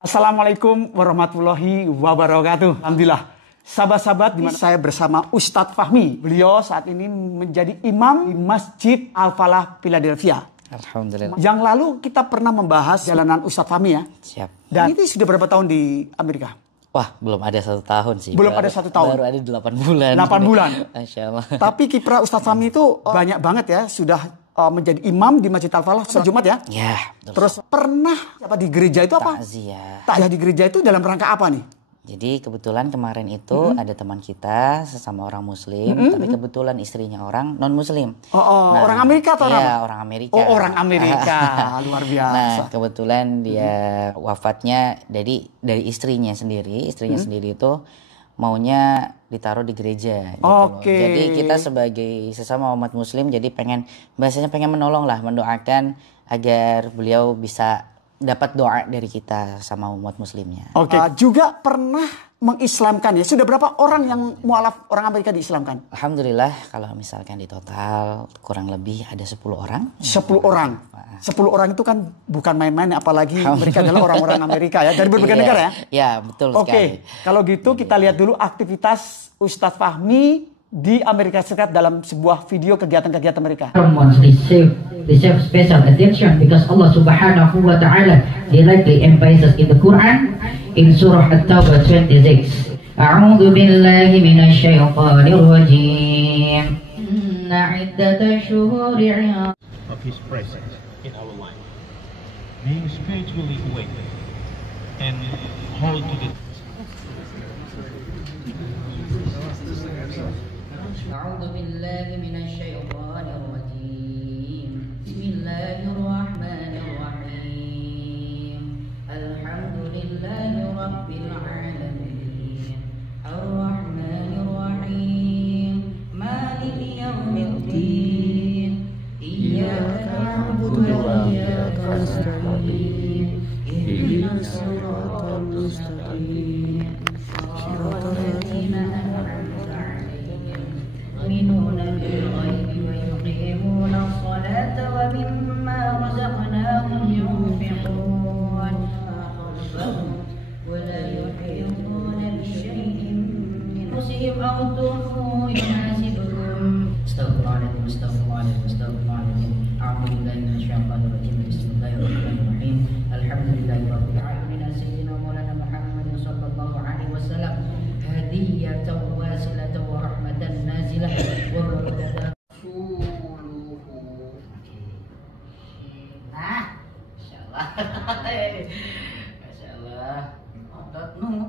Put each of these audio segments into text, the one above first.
Assalamualaikum warahmatullahi wabarakatuh. Alhamdulillah. Sahabat-sahabat, di mana saya bersama Ustadz Fahmi. Beliau saat ini menjadi imam di Masjid Al-Falah Philadelphia. Alhamdulillah. Yang lalu kita pernah membahas jalanan Ustadz Fahmi ya. Siap. Dan ini sudah berapa tahun di Amerika? Wah, belum ada 1 tahun sih. Belum ada 1 tahun. Baru ada 8 bulan. 8 bulan. Masya Allah. Tapi kiprah Ustadz Fahmi itu banyak banget ya. Sudah menjadi imam di Masjid Al-Falah sholat Jumat ya. Ya. Betul. Terus pernah di gereja itu apa? Takziah. Takziah di gereja itu dalam rangka apa nih? Jadi kebetulan kemarin itu ada teman kita sesama orang Muslim, tapi kebetulan istrinya orang non Muslim. Nah, orang Amerika atau orang? Iya, orang Amerika. Oh, orang Amerika. Luar biasa. Nah, kebetulan dia wafatnya dari istrinya sendiri. Istrinya sendiri itu maunya ditaruh di gereja gitu loh. Jadi kita sebagai sesama umat Muslim jadi pengen menolong lah, mendoakan agar beliau bisa dapat doa dari kita sama umat Muslimnya. Juga pernah mengislamkan ya. Sudah berapa orang yang mualaf orang Amerika diislamkan? Alhamdulillah kalau misalkan di total kurang lebih ada 10 orang. 10 orang. 10 orang itu kan bukan main-main, apalagi mereka adalah orang-orang Amerika ya, dari berbagai negara ya. Ya, betul sekali. Kalau gitu kita lihat dulu aktivitas Ustadz Fahmi di Amerika Serikat dalam sebuah video kegiatan-kegiatan mereka. Receive special attention because Allah Subhanahu wa Ta'ala directly emphasizes in the Quran in Surah At-Taubah 26. A'udzu billahi minasy syaithanir rajim. Inna iddatash shuhuri of His presence in our life, being spiritually awakened and hold to the أعوذ بالله من الشيطان الرجيم بسم الله الرحمن الرحيم الحمد لله رب العالمين الرحمن الرحيم مالك يوم الدين إياك نعبد وإياك نستعين اهدنا الصراط المستقيم صراط الذين أنعمت عليهم يؤمنون بالغيب ويقيمون الصلاة ومما رزقناهم ينفقون ولا يحيطون بشيء من أنفسهم أو تخفوا يحاسبكم استغفر عليكم أعوذ بالله من الشيطان الرجيم بسم الله الرحمن الرحيم الحمد لله رب العالمين سيدنا مولانا محمد صلى الله عليه وسلم هدية واصلة ورحمة نازلة وبركة Masya Allah otot nu.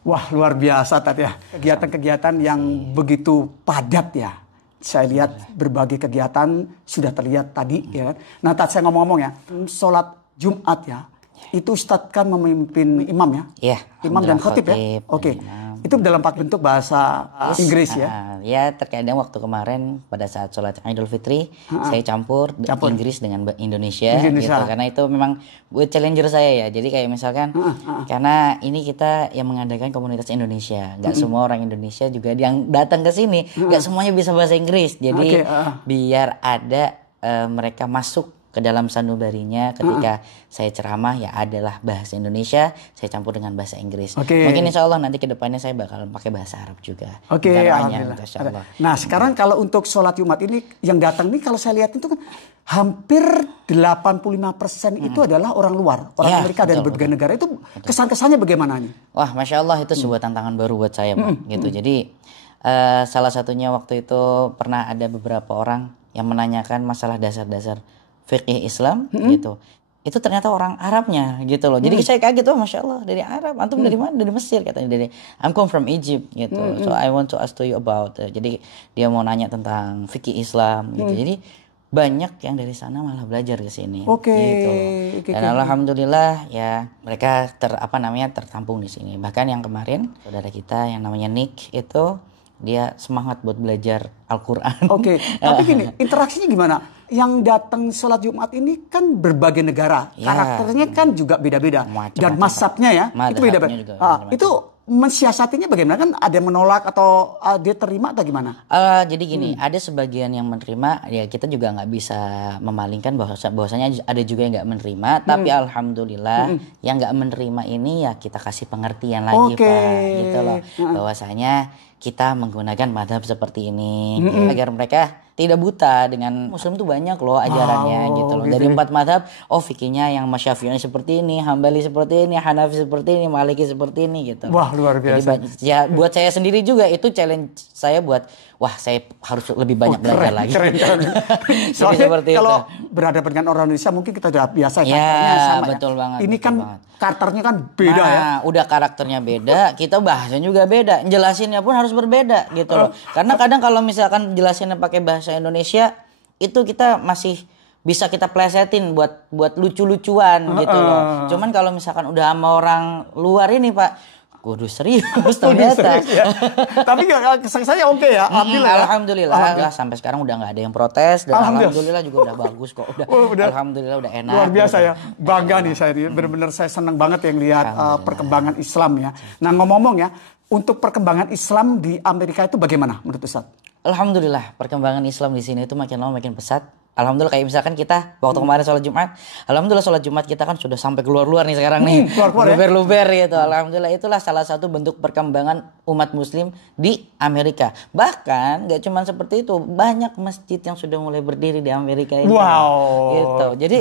Wah, luar biasa Tat ya. Kegiatan-kegiatan yang begitu padat ya. Saya lihat berbagai kegiatan sudah terlihat tadi ya. Nah Tat, saya ngomong-ngomong ya, sholat Jumat ya, itu Ustadz kan memimpin imam ya? Iya. Imam dan khotib ya? Oke. Itu dalam 4 bentuk bahasa Inggris ya? Ya, terkadang waktu kemarin pada saat sholat Idul Fitri, saya campur Inggris dengan Indonesia. Gitu. Karena itu memang buat challenger saya ya. Jadi kayak misalkan, karena ini kita yang mengadakan komunitas Indonesia. Gak semua orang Indonesia juga yang datang ke sini, gak semuanya bisa bahasa Inggris. Jadi biar ada mereka masuk ke dalam sanubarinya ketika saya ceramah ya adalah bahasa Indonesia, saya campur dengan bahasa Inggris. Mungkin insya Allah nanti ke depannya saya bakal pakai bahasa Arab juga. Alhamdulillah. Nah sekarang kalau untuk sholat Jumat ini yang datang nih kalau saya lihat itu kan hampir 85% itu adalah orang luar, orang Amerika dari berbagai negara. Itu kesan-kesannya bagaimana nih? Wah, Masya Allah itu sebuah tantangan baru buat saya, Pak. Gitu. Jadi salah satunya waktu itu pernah ada beberapa orang yang menanyakan masalah dasar-dasar fikih Islam gitu. Itu ternyata orang Arabnya gitu loh. Jadi saya kaget, Masya Allah dari Arab. Antum dari mana? Dari Mesir katanya. I'm come from Egypt gitu. So I want to ask to you about. Jadi dia mau nanya tentang fikih Islam gitu. Jadi banyak yang dari sana malah belajar ke sini. Gitu. Dan alhamdulillah ya mereka tertampung di sini. Bahkan yang kemarin saudara kita yang namanya Nick itu dia semangat buat belajar Al-Quran. Tapi gini, interaksinya gimana? Yang datang sholat Jumat ini kan berbagai negara, karakternya kan juga beda-beda, dan mazhabnya ya itu beda-beda. Itu mensiasatinya bagaimana? Kan ada yang menolak atau dia terima atau gimana? Jadi gini, ada sebagian yang menerima, ya kita juga nggak bisa memalingkan bahwasanya ada juga yang nggak menerima. Tapi alhamdulillah yang nggak menerima ini ya kita kasih gitu Pak, gitu loh. Bahwasanya kita menggunakan madhab seperti ini agar mereka tidak buta dengan Muslim tuh banyak loh ajarannya gitu loh. Dari 4 madhab, fikihnya yang Syafi'i seperti ini, Hambali seperti ini, Hanafi seperti ini, Maliki seperti ini gitu. Wah, luar biasa. Jadi, ya buat saya sendiri juga itu challenge saya buat saya harus lebih banyak belajar lagi. Keren. Soalnya kalau berhadapan dengan orang Indonesia mungkin kita sudah biasa karakternya sama betul banget. Ini kan karakternya kan beda ya. Udah karakternya beda, kita bahasanya juga beda. Jelasinnya pun harus berbeda gitu loh. Karena kadang kalau misalkan jelasinnya pakai bahasa Indonesia, itu kita masih bisa kita plesetin buat lucu-lucuan gitu loh. Cuman kalau misalkan udah sama orang luar ini Pak, kudu serius ternyata. Ya. Tapi saya oke ya. Alhamdulillah. Sampai sekarang udah nggak ada yang protes dan alhamdulillah juga udah bagus kok. Alhamdulillah udah enak. Luar biasa ya. Bangga nih saya. Benar-benar saya senang banget yang lihat perkembangan Islam ya. Nah ngomong-ngomong ya, untuk perkembangan Islam di Amerika itu bagaimana menurut Ustaz? Alhamdulillah perkembangan Islam di sini itu makin lama makin pesat. Alhamdulillah kayak misalkan kita waktu kemarin sholat Jumat, alhamdulillah sholat Jumat kita kan sudah sampai keluar-luar nih sekarang nih, luber-luber gitu. Alhamdulillah itulah salah satu bentuk perkembangan umat Muslim di Amerika. Bahkan nggak cuma seperti itu, banyak masjid yang sudah mulai berdiri di Amerika ini. Wow. Gitu. Jadi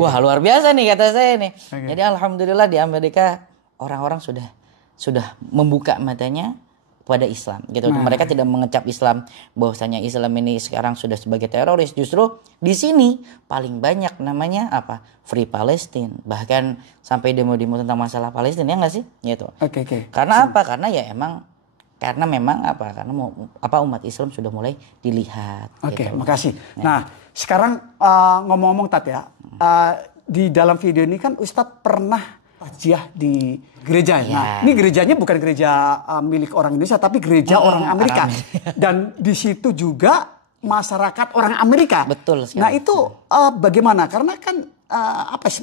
wah luar biasa nih kata saya nih. Jadi alhamdulillah di Amerika orang-orang sudah membuka matanya pada Islam gitu. Mereka tidak mengecap Islam bahwasanya Islam ini sekarang sudah sebagai teroris. Justru di sini paling banyak namanya apa? Free Palestine. Bahkan sampai demo-demo tentang masalah Palestina ya nggak sih? Gitu. Oke. Karena apa? Karena memang umat Islam sudah mulai dilihat. Oke, gitu. Makasih. Nah, sekarang ngomong-ngomong Tat ya. Di dalam video ini kan Ustadz pernah takziah di gereja. Nah, ini gerejanya bukan gereja milik orang Indonesia, tapi gereja orang Amerika. Dan di situ juga masyarakat orang Amerika. Betul sekali. Nah, itu bagaimana? Karena kan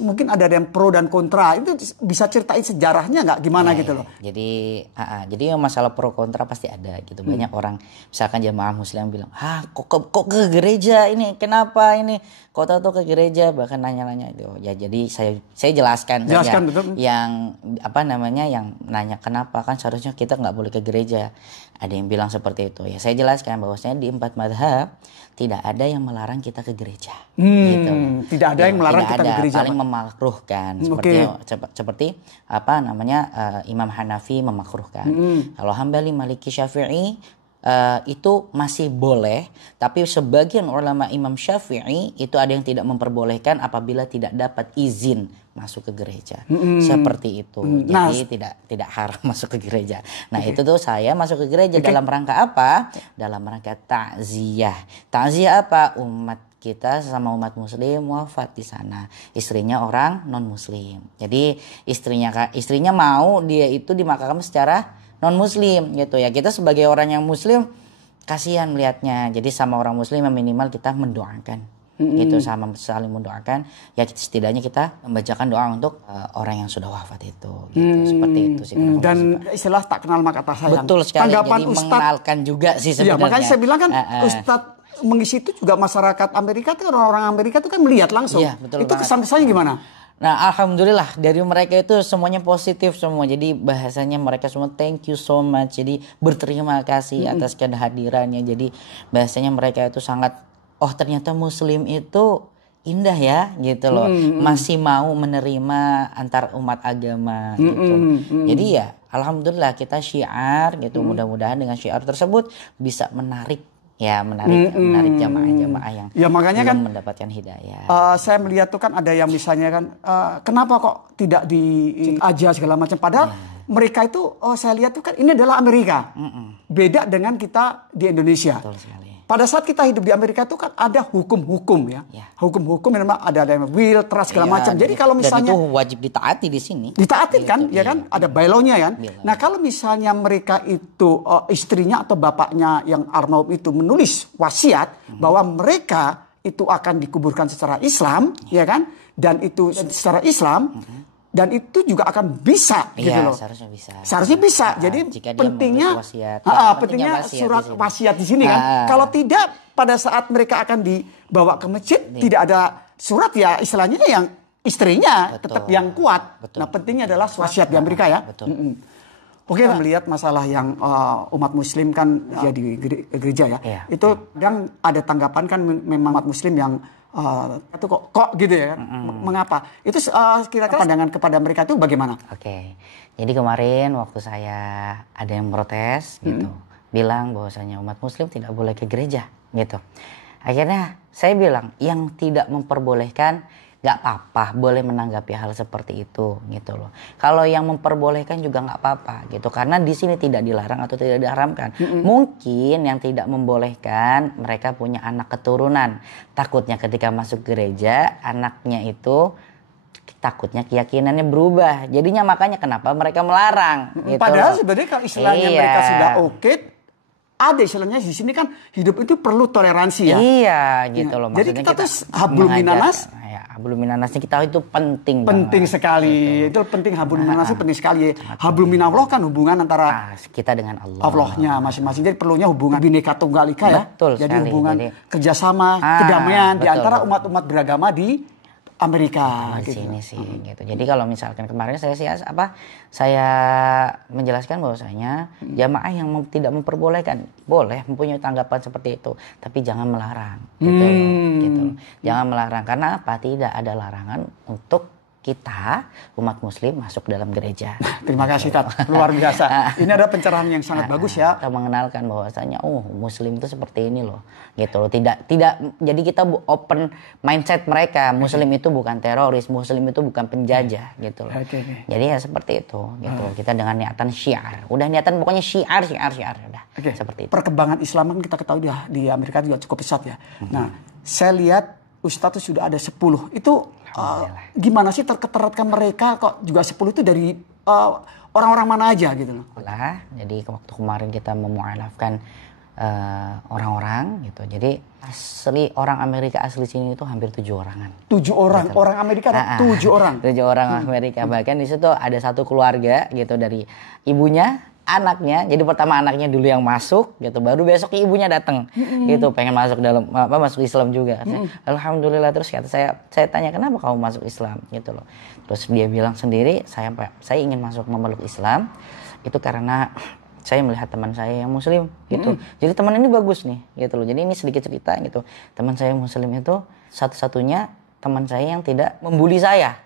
mungkin ada yang pro dan kontra. Itu bisa ceritain sejarahnya nggak gimana gitu loh. Jadi masalah pro kontra pasti ada gitu. Banyak orang misalkan jamaah Muslim bilang, kok ke gereja ini? Kenapa ini? Kok tahu ke gereja? Bahkan nanya-nanya itu. Ya jadi saya jelaskan saja. Betul. Yang yang nanya kenapa, kan seharusnya kita nggak boleh ke gereja. Ada yang bilang seperti itu. Ya saya jelaskan bahwasanya di 4 madhab tidak ada yang melarang kita ke gereja. Gitu. Tidak ada yang melarang kita ke gereja. Paling memakruhkan seperti Imam Hanafi memakruhkan. Kalau Hambali, Maliki, Syafi'i itu masih boleh, tapi sebagian ulama Imam Syafi'i itu ada yang tidak memperbolehkan apabila tidak dapat izin masuk ke gereja. Seperti itu. Jadi tidak haram masuk ke gereja. Nah, itu tuh saya masuk ke gereja dalam rangka apa? Dalam rangka takziah. Takziah apa? Umat kita sesama umat Muslim wafat di sana. Istrinya orang non Muslim. Jadi istrinya mau dia itu dimakamkan secara non Muslim gitu ya. Kita sebagai orang yang Muslim kasihan melihatnya. Jadi sama orang Muslim yang minimal kita mendoakan. Gitu, sama saling mendoakan. Ya setidaknya kita membacakan doa untuk orang yang sudah wafat itu. Gitu. Seperti itu sih. Dan istilah tak kenal maka tak sayang. Betul sekali. Tanggapan jadi Ustadz, mengenalkan juga sih sebenarnya. Ya, makanya saya bilang kan Ustadz mengisi itu juga masyarakat Amerika itu, orang-orang Amerika itu kan melihat langsung. Iya, betul itu kesan-kesannya gimana? Nah, alhamdulillah dari mereka itu semuanya positif semua. Jadi bahasanya mereka semua thank you so much. Jadi berterima kasih atas kehadirannya. Jadi bahasanya mereka itu sangat ternyata Muslim itu indah ya gitu loh. Masih mau menerima antar umat agama gitu. Jadi ya alhamdulillah kita syiar gitu. Mudah-mudahan dengan syiar tersebut bisa menarik jamaah-jamaah yang makanya kan mendapatkan hidayah. Saya melihat tuh kan ada yang misalnya kan kenapa kok tidak di aja segala macam, padahal mereka itu saya lihat tuh kan ini adalah Amerika. Beda dengan kita di Indonesia. Betul sekali. Pada saat kita hidup di Amerika itu kan ada hukum-hukum ya. Hukum-hukum yang memang ada yang will, trust segala macam. Jadi kalau misalnya dan itu wajib ditaati di sini. Ditaati kan, ya kan? Ada bylaw-nya kan. Nah, kalau misalnya mereka itu istrinya atau bapaknya yang almarhum itu menulis wasiat bahwa mereka itu akan dikuburkan secara Islam, ya kan? Dan itu secara Islam, dan itu juga akan bisa gitu Iya, loh. seharusnya bisa. Seharusnya bisa. Jadi jika dia pentingnya menulis wasiat. Ya, pentingnya wasiat surat di sini. wasiat di sini kan. Kalau tidak pada saat mereka akan dibawa ke masjid tidak ada surat, ya istilahnya yang istrinya tetap yang kuat. Betul. Nah, pentingnya adalah wasiat di Amerika ya. Betul. Oke, melihat masalah yang umat muslim kan ya di gereja ya. Iya. Itu kadang ada tanggapan kan memang umat muslim yang itu kok gitu ya. Mengapa? Itu kira-kira pandangan kepada mereka itu bagaimana? Oke. Jadi kemarin waktu saya ada yang protes gitu, bilang bahwasanya umat muslim tidak boleh ke gereja gitu. Akhirnya saya bilang yang tidak memperbolehkan nggak apa-apa, boleh menanggapi hal seperti itu gitu loh. Kalau yang memperbolehkan juga nggak apa-apa gitu, karena di sini tidak dilarang atau tidak diharamkan. Mungkin yang tidak membolehkan mereka punya anak keturunan, takutnya ketika masuk gereja anaknya itu takutnya keyakinannya berubah, jadinya makanya kenapa mereka melarang. Gitu Padahal loh. sebenarnya kalau istilahnya mereka sudah oke, ada istilahnya di sini kan hidup itu perlu toleransi ya. Iya gitu loh. Jadi Maksudnya kita tuh hablum minanas. Ya, hablum minanasnya kita itu penting banget. Sekali. Itu penting, hablum minanas itu penting sekali. Hablum minallah kan hubungan antara Kita dengan Allah. Allahnya masing-masing. Jadi perlunya hubungan Bhinneka Tunggal Ika ya. Betul Jadi sekali. hubungan Jadi, kerjasama, kedamaian di betul. antara umat-umat beragama di Amerika. Di Gitu. sini sih gitu. Jadi kalau misalkan kemarin saya menjelaskan bahwasanya jamaah yang tidak memperbolehkan boleh mempunyai tanggapan seperti itu, tapi jangan melarang gitu loh, gitu. Jangan melarang karena apa? Tidak ada larangan untuk kita umat muslim masuk dalam gereja. Terima kasih Tat, luar biasa. Ini ada pencerahan yang sangat bagus ya. Kita mengenalkan bahwasanya muslim itu seperti ini loh gitu loh. Tidak jadi kita open mindset mereka, muslim itu bukan teroris, muslim itu bukan penjajah gitu loh. Jadi ya seperti itu gitu. Kita dengan niatan syiar. Udah niatan pokoknya syiar udah. Seperti itu. Perkembangan Islam kan kita ketahui di Amerika juga cukup pesat ya. Nah, saya lihat Ustadz itu sudah ada 10. Itu gimana sih terketerapkan mereka kok juga 10 itu dari orang-orang mana aja gitu loh. Jadi waktu kemarin kita memualafkan orang-orang gitu. Jadi asli orang Amerika asli sini itu hampir 7 orangan. 7 orang, gitu. Orang Amerika ada 7 orang. 7 orang Amerika. Bahkan di situ ada satu keluarga gitu dari ibunya, anaknya. Jadi pertama anaknya dulu yang masuk gitu, baru besok ibunya datang gitu pengen masuk dalam masuk Islam juga. Alhamdulillah. Terus kata saya tanya kenapa kamu masuk Islam gitu loh. Terus dia bilang sendiri saya ingin masuk memeluk Islam itu karena saya melihat teman saya yang muslim gitu. Jadi teman ini bagus nih gitu loh. Jadi ini sedikit cerita gitu. Teman saya muslim itu satu-satunya teman saya yang tidak membuli saya.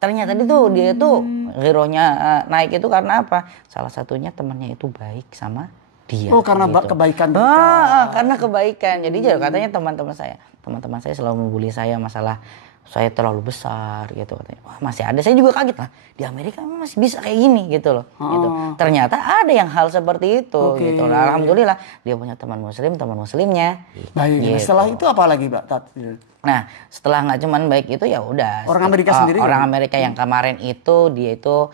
Ternyata dia tuh girohnya naik itu karena apa? Salah satunya temannya itu baik sama dia. Oh, karena gitu. kebaikan. Karena kebaikan. Jadi katanya teman-teman saya selalu membuli saya masalah saya terlalu besar gitu katanya. Wah, masih ada. Saya juga kaget lah. Di Amerika masih bisa kayak gini gitu loh. Gitu. Ternyata ada yang hal seperti itu gitu. Nah, alhamdulillah dia punya teman muslimnya. Baik. Gitu. Setelah itu apa lagi, Mbak Tat? Nah, setelah nggak cuman baik itu ya udah. Orang Amerika sendiri. Orang Amerika yang kemarin itu dia itu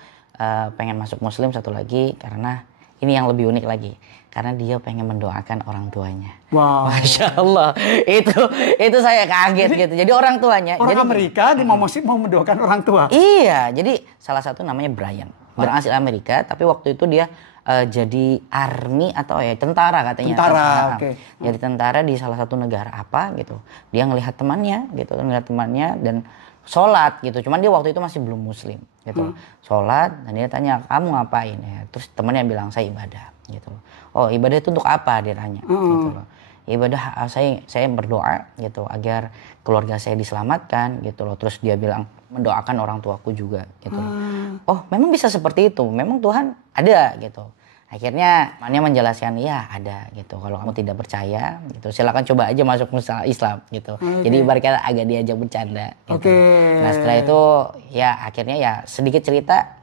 pengen masuk muslim satu lagi karena ini yang lebih unik lagi. Karena dia pengen mendoakan orang tuanya. Wow. Masya Allah. Itu saya kaget gitu. Jadi orang tuanya. Orang jadi, Amerika dia mau mendoakan orang tua. Iya. Jadi salah satu namanya Brian. Orang asli Amerika. Tapi waktu itu dia jadi army atau tentara katanya. Tentara. Oke. Jadi tentara di salah satu negara apa gitu. Dia ngelihat temannya gitu. Dan sholat gitu. Cuman dia waktu itu masih belum muslim gitu. Sholat dan dia tanya kamu ngapain ya. Terus temannya bilang saya ibadah gitu. Oh, ibadah itu untuk apa dia tanya gitu loh. Ibadah saya berdoa gitu agar keluarga saya diselamatkan gitu loh. Terus dia bilang mendoakan orang tuaku juga gitu loh. Oh, memang bisa seperti itu. Memang Tuhan ada gitu. Akhirnya Mania menjelaskan ya ada gitu. Kalau kamu tidak percaya gitu silakan coba aja masuk Islam gitu. Jadi ibaratnya agak diajak bercanda gitu. Nah, setelah itu ya akhirnya ya sedikit cerita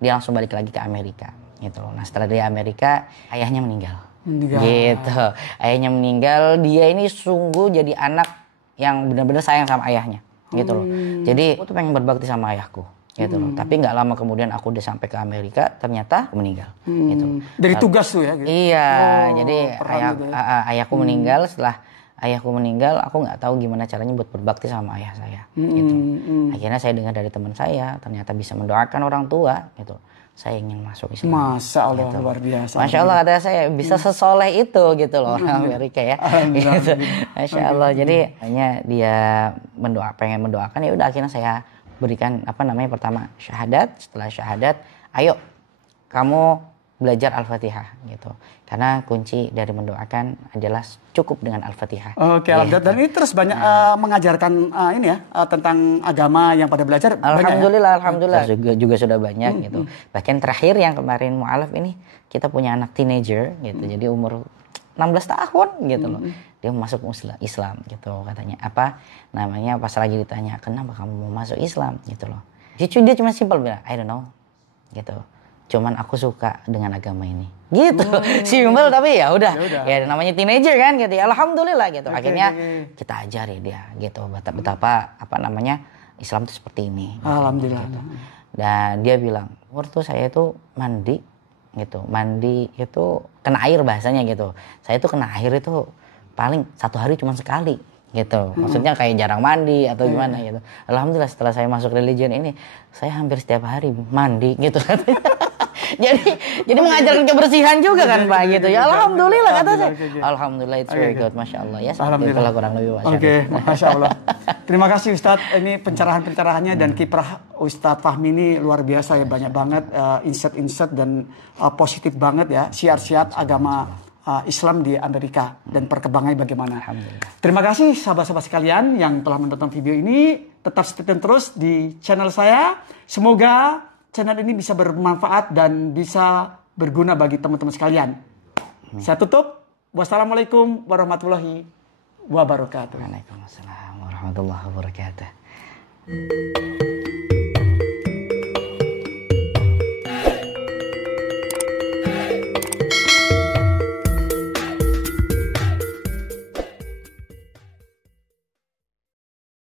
dia langsung balik lagi ke Amerika gitu. Nah, setelah dari Amerika ayahnya meninggal. Gitu. Ayahnya meninggal, dia ini sungguh jadi anak yang benar-benar sayang sama ayahnya gitu loh. Jadi aku tuh pengen berbakti sama ayahku gitu loh. Tapi nggak lama kemudian aku udah sampai ke Amerika, ternyata aku meninggal gitu. Dari tugas tuh ya gitu. Iya, jadi ayahku meninggal setelah ayahku meninggal, aku nggak tahu gimana caranya buat berbakti sama ayah saya. Gitu. Akhirnya saya dengar dari teman saya, ternyata bisa mendoakan orang tua. Gitu. Saya ingin masuk Islam. Masya Allah, gitu. luar biasa. Masya Allah, kata saya bisa sesoleh itu gitu loh orang Amerika ya. Gitu. Masya Allah. Jadi hanya dia pengen mendoakan, ya udah akhirnya saya berikan pertama syahadat. Setelah syahadat, ayo kamu belajar Al-Fatihah gitu. Karena kunci dari mendoakan adalah cukup dengan Al-Fatihah. Oke, alhamdulillah. Dan ini terus banyak mengajarkan tentang agama yang pada belajar. Alhamdulillah, alhamdulillah. Juga sudah banyak gitu. Bahkan terakhir yang kemarin mu'alaf ini, kita punya anak teenager gitu. Jadi umur 16 tahun gitu loh. Dia masuk Islam gitu katanya. Pas lagi ditanya, "Kenapa kamu mau masuk Islam?" gitu loh. Dia cuma simpel bilang, "I don't know." gitu. Cuman aku suka dengan agama ini. Gitu. Simpel tapi ya udah. Ya namanya teenager kan gitu. Ya, alhamdulillah gitu. Akhirnya kita ajari dia gitu betapa Islam itu seperti ini. Alhamdulillah. Gitu. Dan dia bilang, "Waktu saya itu mandi gitu. Mandi itu kena air bahasanya gitu. Saya itu kena air itu paling 1 hari cuma sekali." gitu. Maksudnya kayak jarang mandi atau gimana gitu. Alhamdulillah setelah saya masuk religion ini, saya hampir setiap hari mandi gitu. jadi mengajarkan kebersihan juga kan Pak gitu. Ya alhamdulillah kata saya. Alhamdulillah, it's very good, Masya Allah. Ya alhamdulillah kurang lebih Masya Allah. Oke, Masya Allah. Terima kasih Ustadz. Ini pencerahan-pencerahannya dan kiprah Ustadz Fahmi ini luar biasa ya. Banyak banget insight-insight dan positif banget ya. Syiar-syiar agama Islam di Amerika dan perkembangannya bagaimana. Terima kasih sahabat-sahabat sekalian yang telah menonton video ini. Tetap stay tune terus di channel saya. Semoga channel ini bisa bermanfaat dan bisa berguna bagi teman-teman sekalian. Saya tutup. Wassalamualaikum warahmatullahi wabarakatuh. Waalaikumsalam warahmatullahi wabarakatuh.